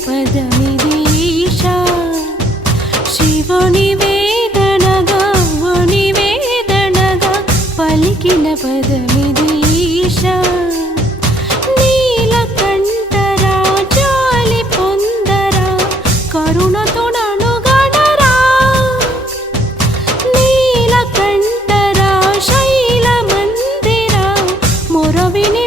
పదమిదీశ శివుని వేదనగా వేదనగా పలికిన పదమిదీశ నీలకంఠరా జాలి పొందరా కరుణతో ననుగడరా నీలకంఠరా శైల మందిరా మొరవిని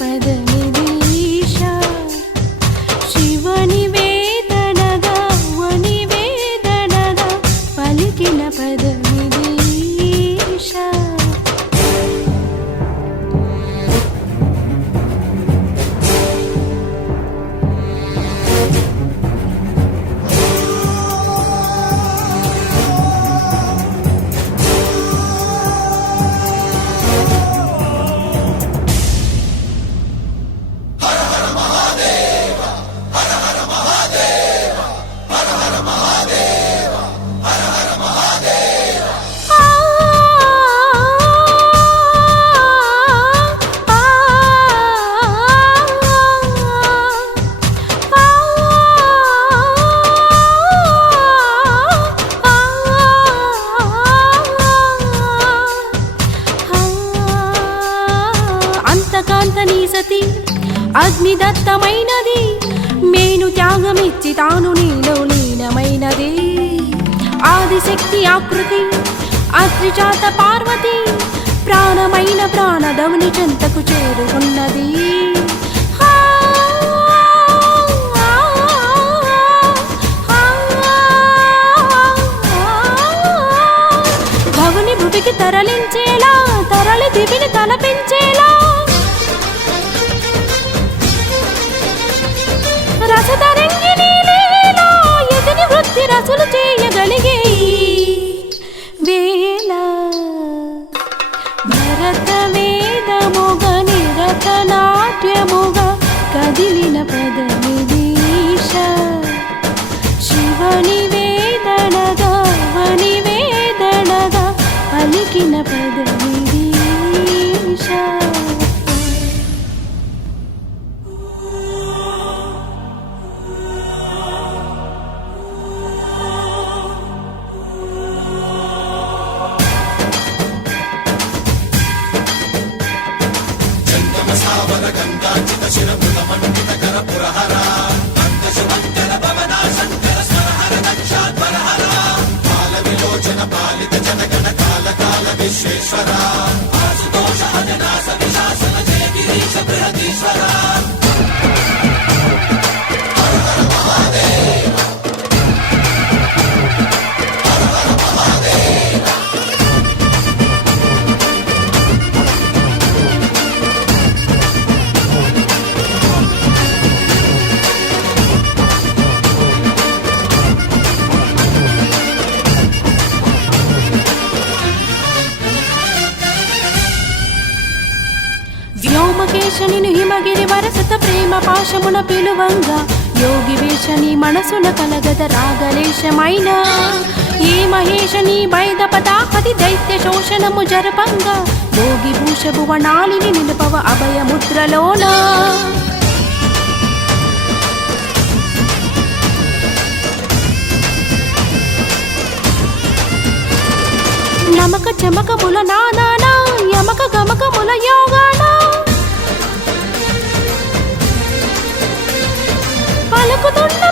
పదమిదీశ శివని వేదనగా వని వేదనగా పలికిన పదమిదీశ అగ్నిదత్తమైనది మేను త్యాగమిచ్చి తాను నీలో లీనమైనది ఆదిశక్తి ఆకృతి అత్రిజాత పార్వతి ప్రాణమైన ప్రాణదముని చెంతకు చేరుకున్నది భవుని భువికి తరలించేలా తరలి దివిని తలపించేలా రసతరంగిణి లీల ఎదుని వృత్తి రసులు చేయగలిగే వేళ భరత వేదముగ నిరత నాట్యముగ కదిలిన పదమిదీశ శివని వేదనగా వని వేదనగా పలికిన పదమిదీశ వ్యోమకేశని హిమగిరి వరసత ప్రేమ పాశమున పిలువంగా యోగి వేషని మనసున కలగద రాగలేశమైన ఈ మహేశని బైదపదాహతి దైత్య శోషణము జరపంగా భోగి భూష భువనాలిని నిలుపవ అభయముద్రలోన నమక చమకముల నానా యమక గమకముల యోగానా పలుకుతున్న